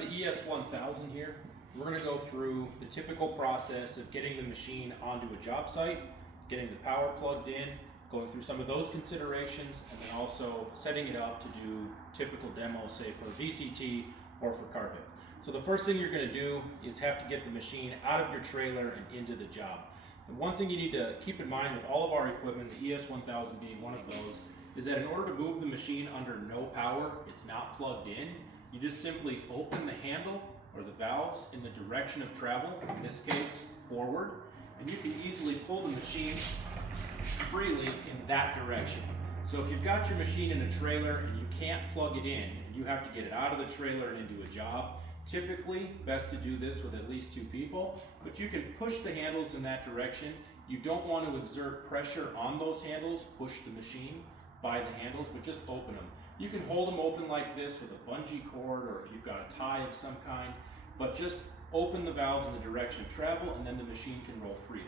The ES1000 here, we're going to go through the typical process of getting the machine onto a job site, getting the power plugged in, going through some of those considerations, and then also setting it up to do typical demos, say for VCT or for carpet. So the first thing you're going to do is have to get the machine out of your trailer and into the job. And one thing you need to keep in mind with all of our equipment, the ES1000 being one of those, is that in order to move the machine under no power, it's not plugged in, you just simply open the handle or the valves in the direction of travel, in this case forward, and you can easily pull the machine freely in that direction. So if you've got your machine in a trailer and you can't plug it in and you have to get it out of the trailer and into a job, typically best to do this with at least 2 people, but you can push the handles in that direction. You don't want to exert pressure on those handles, push the machine by the handles, but just open them. You can hold them open like this with a bungee cord or if you've got a tie of some kind, but just open the valves in the direction of travel and then the machine can roll freely.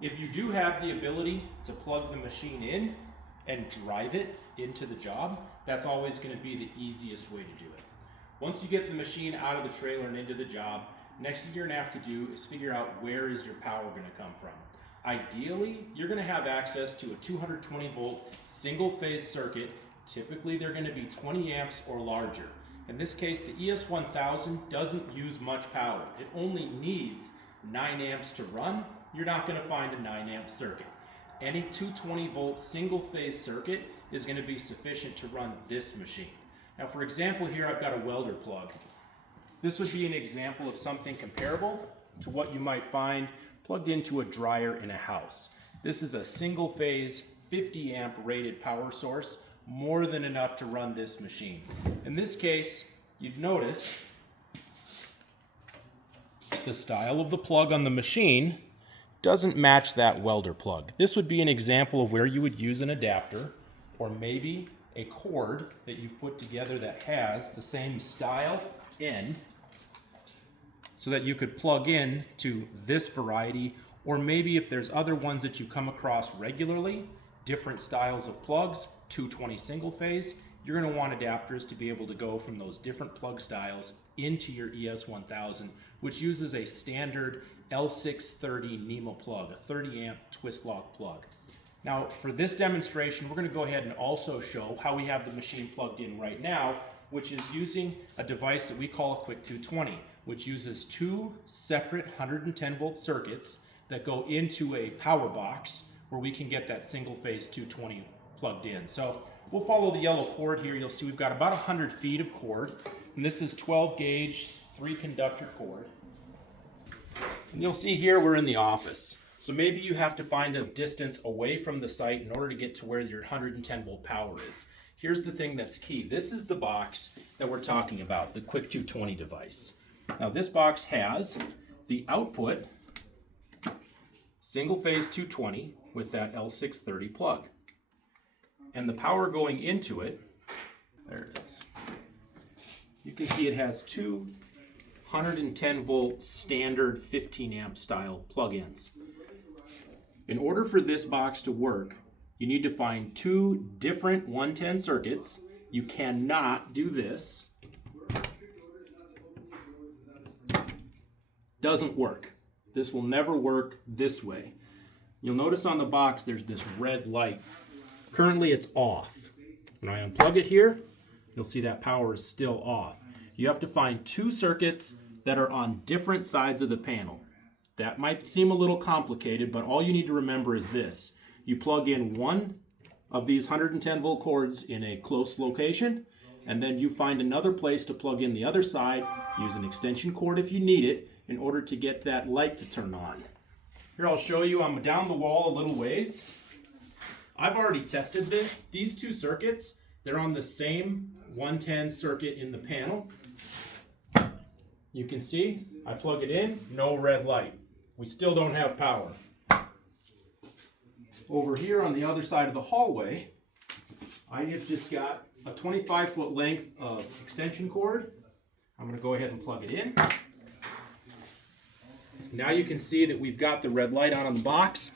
If you do have the ability to plug the machine in and drive it into the job, that's always going to be the easiest way to do it. Once you get the machine out of the trailer and into the job, next thing you're going to have to do is figure out where is your power going to come from. Ideally, you're going to have access to a 220 volt single phase circuit. Typically they're going to be 20 amps or larger. In this case, the ES1000 doesn't use much power. It only needs 9 amps to run. You're not going to find a 9 amp circuit. Any 220 volt single phase circuit is going to be sufficient to run this machine. Now for example here I've got a welder plug. This would be an example of something comparable to what you might find plugged into a dryer in a house. This is a single phase 50 amp rated power source, more than enough to run this machine. In this case, you'd notice the style of the plug on the machine doesn't match that welder plug. This would be an example of where you would use an adapter or maybe a cord that you've put together that has the same style end so that you could plug in to this variety, or maybe if there's other ones that you come across regularly, different styles of plugs, 220 single phase, you're going to want adapters to be able to go from those different plug styles into your ES1000, which uses a standard L630 NEMA plug, a 30 amp twist lock plug. Now for this demonstration, we're going to go ahead and also show how we have the machine plugged in right now, which is using a device that we call a Quick 220, which uses 2 separate 110 volt circuits that go into a power box where we can get that single phase 220 plugged in. So we'll follow the yellow cord here. You'll see we've got about 100 feet of cord, and this is 12 gauge 3 conductor cord. And you'll see here we're in the office. So maybe you have to find a distance away from the site in order to get to where your 110 volt power is. Here's the thing that's key. This is the box that we're talking about, the Quick 220 device. Now this box has the output single phase 220 with that L630 plug. And the power going into it, there it is. You can see it has 2 110 volt standard 15 amp style plug-ins. In order for this box to work, you need to find 2 different 110 circuits. You cannot do this. Doesn't work. This will never work this way. You'll notice on the box there's this red light. Currently it's off. When I unplug it here, you'll see that power is still off. You have to find 2 circuits that are on different sides of the panel. That might seem a little complicated, but all you need to remember is this. You plug in one of these 110 volt cords in a close location, and then you find another place to plug in the other side. Use an extension cord if you need it in order to get that light to turn on. Here I'll show you. I'm down the wall a little ways. I've already tested this. These 2 circuits, they're on the same 110 circuit in the panel. You can see I plug it in, no red light. We still don't have power. Over here on the other side of the hallway, I have just got a 25 foot length of extension cord. I'm going to go ahead and plug it in. Now you can see that we've got the red light on the box,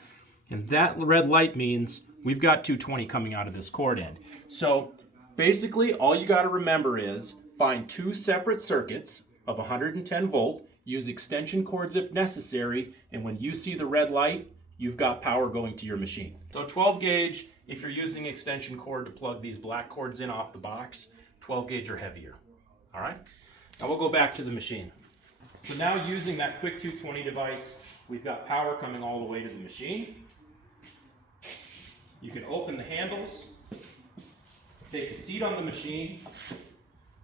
and that red light means we've got 220 coming out of this cord end. So Basically, all you got to remember is find two separate circuits of 110 volt, use extension cords if necessary, and when you see the red light, you've got power going to your machine. So 12 gauge, if you're using extension cord to plug these black cords in off the box, 12 gauge or heavier. All right? Now we'll go back to the machine. So now using that Quick 220 device, we've got power coming all the way to the machine. You can open the handles, take a seat on the machine,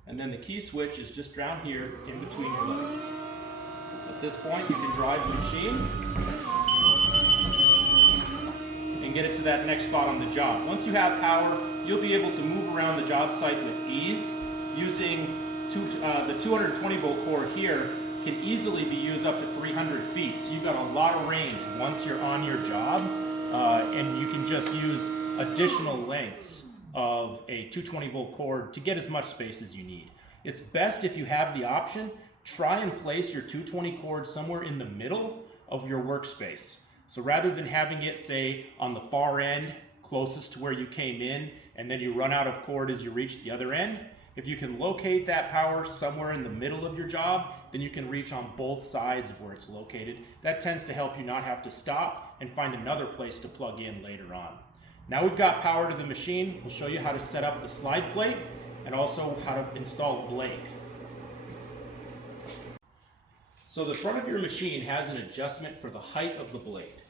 and then the key switch is just down here in between your legs. At this point, you can drive the machine and get it to that next spot on the job. Once you have power, you'll be able to move around the job site with ease. Using the 220 volt cord here can easily be used up to 300 feet. So you've got a lot of range once you're on your job, and you can just use additional lengths of a 220 volt cord to get as much space as you need. It's best if you have the option, try and place your 220 cord somewhere in the middle of your workspace. So rather than having it, say, on the far end, closest to where you came in, and then you run out of cord as you reach the other end, if you can locate that power somewhere in the middle of your job, then you can reach on both sides of where it's located. That tends to help you not have to stop and find another place to plug in later on. Now we've got power to the machine. We'll show you how to set up the slide plate and also how to install a blade. So the front of your machine has an adjustment for the height of the blade.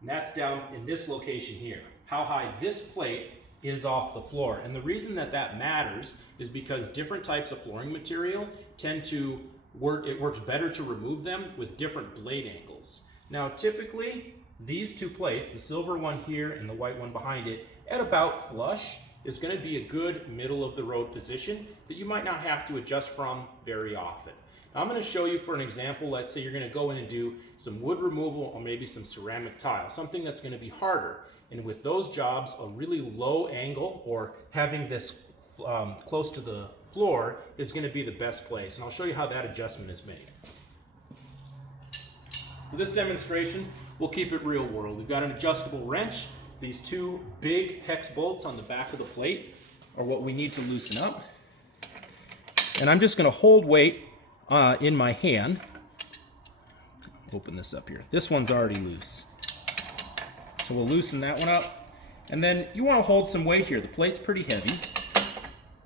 And that's down in this location here, how high this plate is off the floor. And the reason that that matters is because different types of flooring material tend to work, it works better to remove them with different blade angles. Now typically, these two plates, the silver one here and the white one behind it, at about flush is going to be a good middle of the road position that you might not have to adjust from very often. Now, I'm going to show you for an example. Let's say you're going to go in and do some wood removal or maybe some ceramic tile, something that's going to be harder. And with those jobs, a really low angle or having this close to the floor is going to be the best place. And I'll show you how that adjustment is made. For this demonstration, we'll keep it real world. We've got an adjustable wrench. These two big hex bolts on the back of the plate are what we need to loosen up. And I'm just going to hold weight in my hand. Open this up here. This one's already loose. So we'll loosen that one up. And then you want to hold some weight here. The plate's pretty heavy.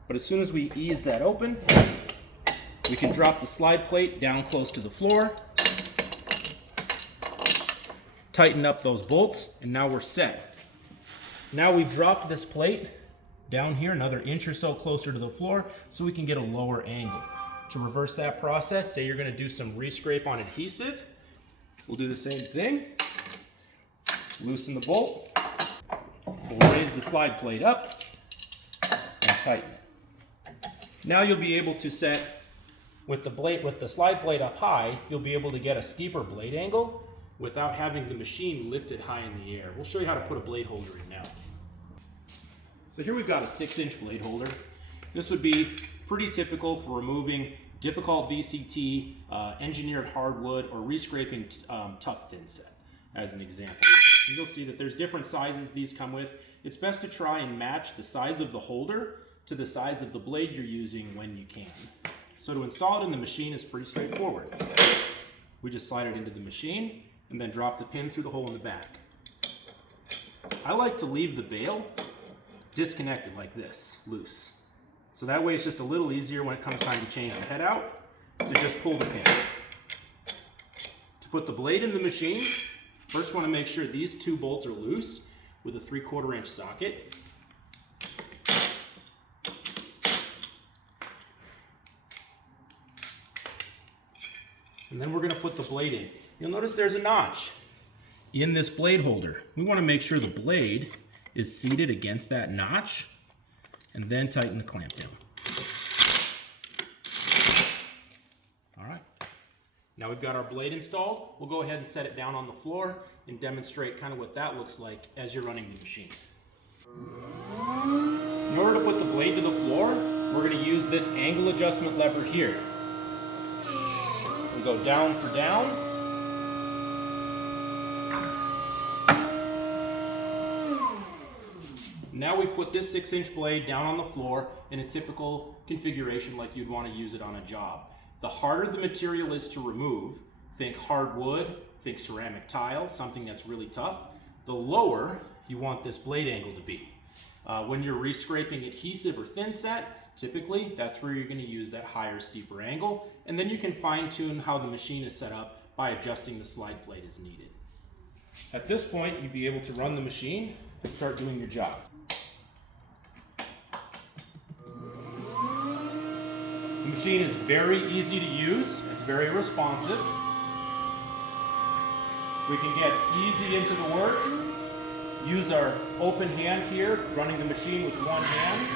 But as soon as we ease that open, we can drop the slide plate down close to the floor. Tighten up those bolts, and now we're set. Now we've dropped this plate down here another inch or so closer to the floor so we can get a lower angle. To reverse that process, say you're going to do some rescrape on adhesive, we'll do the same thing. Loosen the bolt, we'll raise the slide plate up and tighten it. Now you'll be able to set, with the slide plate up high, you'll be able to get a steeper blade angle without having the machine lifted high in the air. We'll show you how to put a blade holder in now. So here we've got a 6-inch blade holder. This would be pretty typical for removing difficult VCT, engineered hardwood, or rescraping tough thin set, as an example. And you'll see that there's different sizes these come with. It's best to try and match the size of the holder to the size of the blade you're using when you can. So to install it in the machine is pretty straightforward. We just slide it into the machine and then drop the pin through the hole in the back. I like to leave the bail disconnected like this, loose. So that way it's just a little easier when it comes time to change the head out to just pull the pin. To put the blade in the machine, first want to make sure these two bolts are loose with a 3/4 inch socket. And then we're going to put the blade in. You'll notice there's a notch in this blade holder. We want to make sure the blade is seated against that notch and then tighten the clamp down. All right. Now we've got our blade installed. We'll go ahead and set it down on the floor and demonstrate kind of what that looks like as you're running the machine. In order to put the blade to the floor, we're going to use this angle adjustment lever here. We go down for down. Now we've put this 6-inch blade down on the floor in a typical configuration like you'd want to use it on a job. The harder the material is to remove, think hardwood, think ceramic tile, something that's really tough, the lower you want this blade angle to be. When you're rescraping adhesive or thin set, typically that's where you're going to use that higher, steeper angle, and then you can fine tune how the machine is set up by adjusting the slide plate as needed. At this point, you'd be able to run the machine and start doing your job. The machine is very easy to use. It's very responsive. We can get easy into the work. Use our open hand here, running the machine with one hand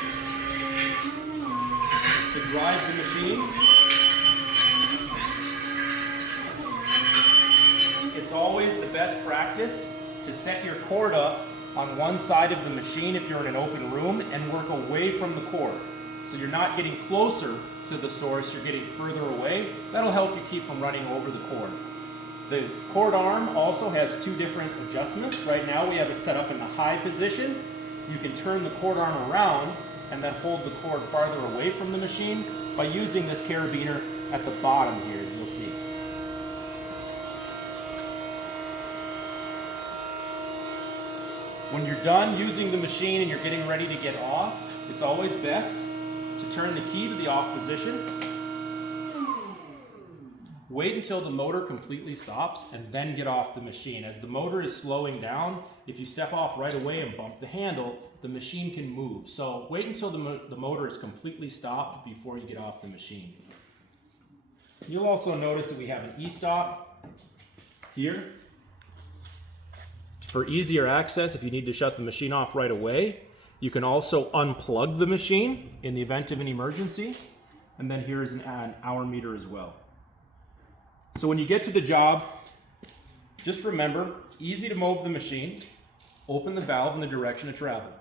to drive the machine. It's always the best practice to set your cord up on one side of the machine if you're in an open room and work away from the cord. So you're not getting closer to the source, you're getting further away. That'll help you keep from running over the cord. The cord arm also has two different adjustments. Right now we have it set up in the high position. You can turn the cord arm around and then hold the cord farther away from the machine by using this carabiner at the bottom here, as you'll see. When you're done using the machine and you're getting ready to get off, it's always best to turn the key to the off position. Wait until the motor completely stops and then get off the machine. As the motor is slowing down, if you step off right away and bump the handle, the machine can move. So wait until the motor is completely stopped before you get off the machine. You'll also notice that we have an e-stop here. For easier access, if you need to shut the machine off right away, you can also unplug the machine in the event of an emergency. And then here's an hour meter as well. So when you get to the job, just remember, easy to move the machine, open the valve in the direction of travel.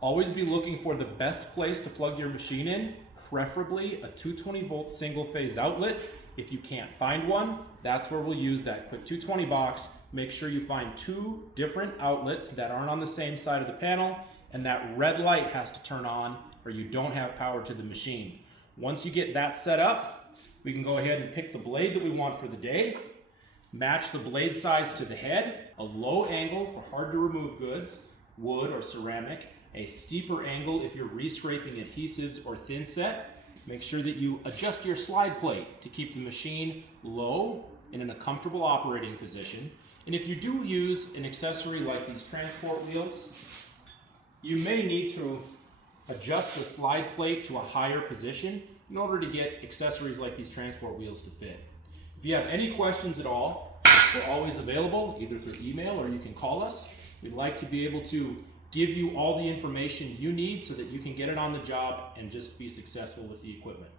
Always be looking for the best place to plug your machine in, preferably a 220 volt single phase outlet. If you can't find one, that's where we'll use that quick 220 box. Make sure you find two different outlets that aren't on the same side of the panel, and that red light has to turn on or you don't have power to the machine. Once you get that set up, we can go ahead and pick the blade that we want for the day, match the blade size to the head, a low angle for hard to remove goods, wood or ceramic, a steeper angle if you're rescraping adhesives or thin set. Make sure that you adjust your slide plate to keep the machine low and in a comfortable operating position. And if you do use an accessory like these transport wheels, you may need to adjust the slide plate to a higher position in order to get accessories like these transport wheels to fit. If you have any questions at all, we're always available either through email or you can call us. We'd like to be able to give you all the information you need so that you can get it on the job and just be successful with the equipment.